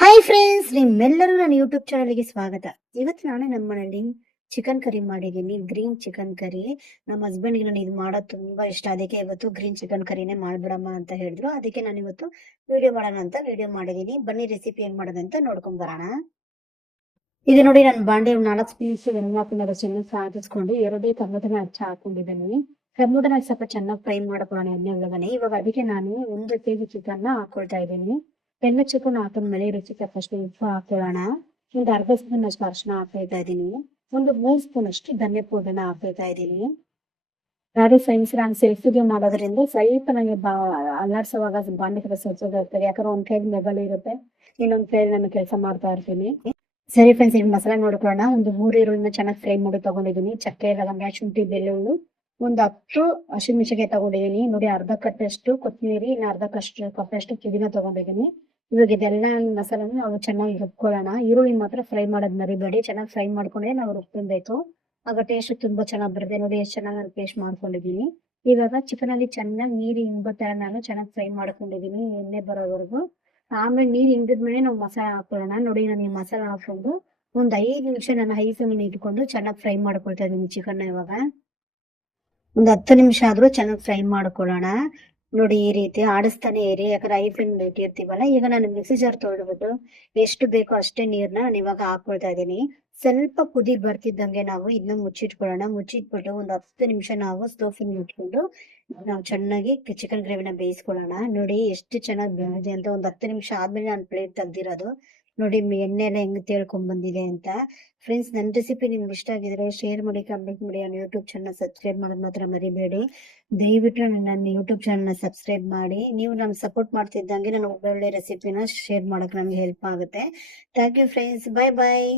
Hi friends, ನಿಮ್ಮೆಲ್ಲರೂ ನನ್ನ YouTube ಚಾನಲ್ಗೆ ಸ್ವಾಗತ. ಇವತ್ತು ನಾನು ನಮ್ಮ ಮನೇಲಿ ಚಿಕನ್ ಕರಿ ಮಾಡಿದ್ದೀನಿ. Green chicken curry. ನಮ್ಮ ಹಸ್ಬೆಂಡ್ಗೆ ನಾನು ಇದು ಮಾಡೋದು ತುಂಬಾ ಇಷ್ಟ. ಅದಕ್ಕೆ ಇವತ್ತು ಗ್ರೀನ್ ಚಿಕನ್ ಕರಿನೇ ಮಾಡ್ಬಿಡಮ್ಮ ಅಂತ ಹೇಳಿದ್ರು. ಅದಕ್ಕೆ ನಾನು ಇವತ್ತು ವಿಡಿಯೋ ಮಾಡೋಣ ಅಂತ ವಿಡಿಯೋ ಮಾಡಿದ್ದೀನಿ. ಬನ್ನಿ ರೆಸಿಪಿ ಹೆಂಗ್ ಮಾಡೋದಂತ ನೋಡ್ಕೊಂಡ್ ಬರೋಣ. ಈಗ ನೋಡಿ, ನಾನು ಬಾಂಡೆ 4 ಪೀಸ್ ಎಣ್ಣೆ ಹಾಕೊಂಡು ಚೆನ್ನಾಗಿ ಸಾಗಿಸ್ಕೊಂಡು 2 ಟೊಮೆಟೊನ ಹಚ್ಚಿ ಹಾಕೊಂಡಿದ್ದೀನಿ. ಟೊಮೆಟೊನ ಸ್ವಲ್ಪ ಚೆನ್ನಾಗಿ ಫ್ರೈ ಮಾಡ್ಕೊಳ್ಳೋಣ ಎಣ್ಣೆ ಒಳಗನೆ. ಇವಾಗ ಅದಕ್ಕೆ ನಾನು 1 ಕೆಜಿ ಚಿಕನ್ ಹಾಕೊಳ್ತಾ ಇದ್ದೀನಿ. ಎಲ್ಲ ಚಿಕನ್ ಹಾಕೊಂಡ್ಮೇಲೆ ರುಚಿಗೆ ತಕ್ಕಷ್ಟು ಉಪ್ಪು ಹಾಕೊಳ್ಳೋಣ. ಒಂದು ಅರ್ಧ ಸ್ಪೂನ್ ಅಷ್ಟು ಅರಿಶಿನ ಹಾಕ್ತಾ ಇದ್ದೀನಿ. ಒಂದು 3 ಸ್ಪೂನ್ ಅಷ್ಟು ಧನಿಯಾ ಪೌಡರ್ನ ಹಾಕ್ತಾ ಇದ್ದೀನಿ. ಯಾರು ಫ್ರೆಂಡ್ಸ್, ನಾನು ಸೆಲ್ಫಿಗೆ ಮಾಡೋದ್ರಿಂದ ಸ್ವಲ್ಪ ನನಗೆ ಅಲ್ಲಾಡ್ಸೋವಾಗ ಬಾಂಡೆ ಕಡೆ ಇರ್ತದೆ. ಯಾಕಂದ್ರೆ ಒಂದ್ ಕೈಲಿ ಮೊಬೈಲ್ ಇರುತ್ತೆ, ಇನ್ನೊಂದ್ ಕೈಲಿ ನಾನು ಕೆಲಸ ಮಾಡ್ತಾ ಇರ್ತೀನಿ. ಸರಿ ಫ್ರೆಂಡ್ಸ್, ಈಗ ಮಸಾಲೆ ನೋಡ್ಕೊಳ್ಳೋಣ. ಒಂದು 3 ಈರುಳ್ಳಿನ ಚೆನ್ನಾಗಿ ಫ್ರೈ ಮಾಡಿ ತಗೊಂಡಿದ್ದೀನಿ. ಚಕ್ಕೆ, ಲವಂಗ, ಶುಂಠಿ, ಬೆಳ್ಳುಳ್ಳಿ, ಒಂದು 10 ಹಸಿಮೆಣಸಿನಕಾಯಿ ತಗೊಂಡಿದ್ದೀನಿ. ನೋಡಿ, ಅರ್ಧ ಕಟ್ಟಷ್ಟು ಕೊತ್ತಂಬರಿ, ಇನ್ನು ಅರ್ಧ ಕಪ್ಪಷ್ಟು ಪುದೀನ ತಗೊಂಡಿದ್ದೀನಿ. ಇವಾಗ ಇದೆಲ್ಲ ಮಸಾಲೆನ ನಾವು ಚೆನ್ನಾಗಿ ರುಬ್ಕೊಳ್ಳೋಣ. ಈರುಳ್ಳಿ ಮಾತ್ರ ಫ್ರೈ ಮಾಡೋದ್ ಮರಿಬೇಡಿ. ಚೆನ್ನಾಗಿ ಫ್ರೈ ಮಾಡ್ಕೊಂಡ್ರೆ ನಾವು ರುಬ್ಕೊಬೇಕು. ಆಗ ಟೇಸ್ಟ್ ತುಂಬಾ ಚೆನ್ನಾಗಿ ಬರುತ್ತೆ. ನೋಡಿ ಎಷ್ಟು ಚೆನ್ನಾಗಿ ನಾನು ಪೇಸ್ಟ್ ಮಾಡ್ಕೊಂಡಿದ್ದೀನಿ. ಇವಾಗ ಚಿಕನ್ ಅಲ್ಲಿ ಚೆನ್ನಾಗಿ ನೀರು ಇಂಗೋ ತರ ನಾನು ಚೆನ್ನಾಗಿ ಫ್ರೈ ಮಾಡ್ಕೊಂಡಿದ್ದೀನಿ, ಎಣ್ಣೆ ಬರೋವರೆಗೂ. ಆಮೇಲೆ ನೀರು ಇಂಗಿದ್ಮೇಲೆ ನಾವು ಮಸಾಲೆ ಹಾಕೊಳ್ಳೋಣ. ನೋಡಿ, ನಾನು ಈ ಮಸಾಲೆ ಹಾಕೊಂಡು ಒಂದ್ 5 ನಿಮಿಷ ನಾನು ಹೈ ಫ್ಲೇಮ್ ಇಟ್ಕೊಂಡು ಚೆನ್ನಾಗಿ ಫ್ರೈ ಮಾಡ್ಕೊಳ್ತಾ ಇದ್ದೀನಿ ಚಿಕನ್. ಇವಾಗ ಒಂದ್ 10 ನಿಮಿಷ ಆದ್ರೂ ಚೆನ್ನಾಗಿ ಫ್ರೈ ಮಾಡ್ಕೊಳ್ಳೋಣ. ನೋಡಿ, ಈ ರೀತಿ ಆಡಿಸ್ತಾನೆ ಇರಿ, ಯಾಕಂದ್ರೆ ಹೈ ಫ್ಲೇಮ್ ಇಟ್ಟಿರ್ತೀವಲ್ಲ. ಈಗ ನಾನು ಮಿಕ್ಸಿ ಜಾರ್ ತೊಳೆದ್ಬಿಟ್ಟು ಎಷ್ಟು ಬೇಕೋ ಅಷ್ಟೇ ನೀರ್ನ ನಾನು ಇವಾಗ ಹಾಕೊಳ್ತಾ ಇದ್ದೀನಿ. ಸ್ವಲ್ಪ ಕುದಿ ಬರ್ತಿದ್ದಂಗೆ ನಾವು ಇದನ್ನ ಮುಚ್ಚಿಟ್ಕೊಳ್ಳೋಣ. ಮುಚ್ಚಿಟ್ಬಿಟ್ಟು ಒಂದ್ 10 ನಿಮಿಷ ನಾವು ಸ್ಲೋ ಫ್ಲೇಮ್ ಇಟ್ಕೊಂಡು ನಾವು ಚೆನ್ನಾಗಿ ಚಿಕನ್ ಗ್ರೇವಿನ ಬೇಯಿಸ್ಕೊಳ್ಳೋಣ. ನೋಡಿ ಎಷ್ಟು ಚೆನ್ನಾಗಿ ಬೆಂದಿದೆ ಅಂತ. ಒಂದ್ 10 ನಿಮಿಷ ಆದ್ಮೇಲೆ ನಾನು ಪ್ಲೇಟ್ ತೆಗ್ದಿರೋದು. ನೋಡಿ ಎಣ್ಣೆ ಎಲ್ಲ ಹೆಂಗ್ ತೇಳ್ಕೊಂಡ್ ಬಂದಿದೆ ಅಂತ. ಫ್ರೆಂಡ್ಸ್, ನನ್ನ ರೆಸಿಪಿ ನಿಮ್ಗೆ ಇಷ್ಟ ಆಗಿದ್ರೆ ಶೇರ್ ಮಾಡಿ, ಕಮೆಂಟ್ ಮಾಡಿ. ನನ್ನ ಯೂಟ್ಯೂಬ್ ಚಾನಲ್ ಸಬ್ಸ್ಕ್ರೈಬ್ ಮಾಡೋದು ಮಾತ್ರ ಮರಿಬೇಡಿ. ದಯವಿಟ್ಟು ನನ್ನ ಯೂಟ್ಯೂಬ್ ಚಾನಲ್ನ ಸಬ್ಸ್ಕ್ರೈಬ್ ಮಾಡಿ. ನೀವು ನಮ್ಗೆ ಸಪೋರ್ಟ್ ಮಾಡ್ತಿದ್ದಂಗೆ ನಾನು ಒಳ್ಳೊಳ್ಳೆ ರೆಸಿಪಿನ ಶೇರ್ ಮಾಡಕ್ಕೆ ನಮ್ಗೆ ಹೆಲ್ಪ್ ಆಗುತ್ತೆ. Thank you friends, bye bye.